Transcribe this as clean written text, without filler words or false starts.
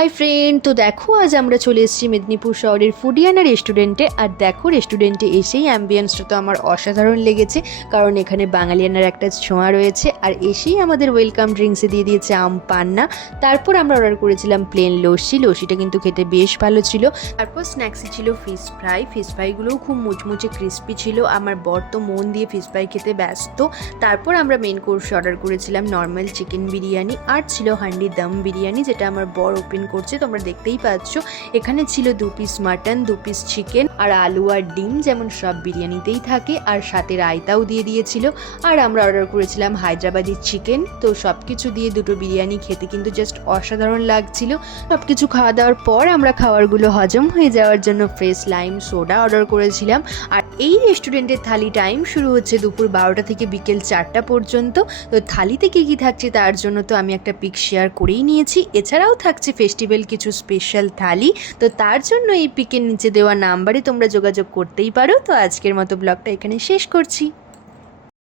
Hi friend, তো দেখো আজ আমরা চলে এসেছি মেদিনীপুর শহরের ফুডিয়ানা রেস্টুরেন্টে। আর দেখো রেস্টুরেন্টে এসেই অ্যাম্বিয়েন্সটা তো আমার অসাধারণ লেগেছে, কারণ এখানে বাঙালিয়ানার একটা ছোঁয়া রয়েছে। আর এসেই আমাদের ওয়েলকাম ড্রিঙ্কসে দিয়ে দিয়েছে আম পান্না। তারপর আমরা অর্ডার করেছিলাম প্লেন লস্যিটা কিন্তু খেতে বেশ ভালো ছিল। তারপর স্ন্যাক্সে ছিল ফিশ ফ্রাইগুলোও খুব মুচমুচে ক্রিস্পি ছিল। আমার বর তো মন দিয়ে ফিশ ফ্রাই খেতে ব্যস্ত। তারপর আমরা মেন কোর্সে অর্ডার করেছিলাম নর্মাল চিকেন বিরিয়ানি, আর ছিল হান্ডি দম বিরিয়ানি, যেটা আমার বর ওপেন করছে, তোমরা দেখতেই পাচ্ছ। এখানে ছিল 2 পিস মাটন, 2 পিস চিকেন আর আলু আর ডিম, যেমন সব বিরিয়ানিতেই থাকে, আর সাথে রায়তাও দিয়ে দিয়েছিল। আর আমরা অর্ডার করেছিলাম হায়দ্রাবাদি চিকেন। তো সবকিছু দিয়ে দুটো বিরিয়ানি খেতে কিন্তু জাস্ট অসাধারণ লাগছিল। সবকিছু খাওয়া দাওয়ার পর আমরা খাবারগুলো হজম হয়ে যাওয়ার জন্য ফ্রেশ লাইম সোডা অর্ডার করেছিলাম। আর এই রেস্টুরেন্টের থালি টাইম শুরু হচ্ছে দুপুর 12টা থেকে বিকেল 4টা পর্যন্ত। তো থালিতে কী থাকছে তার জন্য তো আমি একটা পিক শেয়ার করেই নিয়েছি। এছাড়াও থাকছে ফেস্টিভ্যাল কিছু স্পেশাল থালি। তো তার জন্য এই পিকের নিচে দেওয়া নাম্বারে তোমরা যোগাযোগ করতেই পারো। তো আজকের মতো ব্লগটা এখানে শেষ করছি।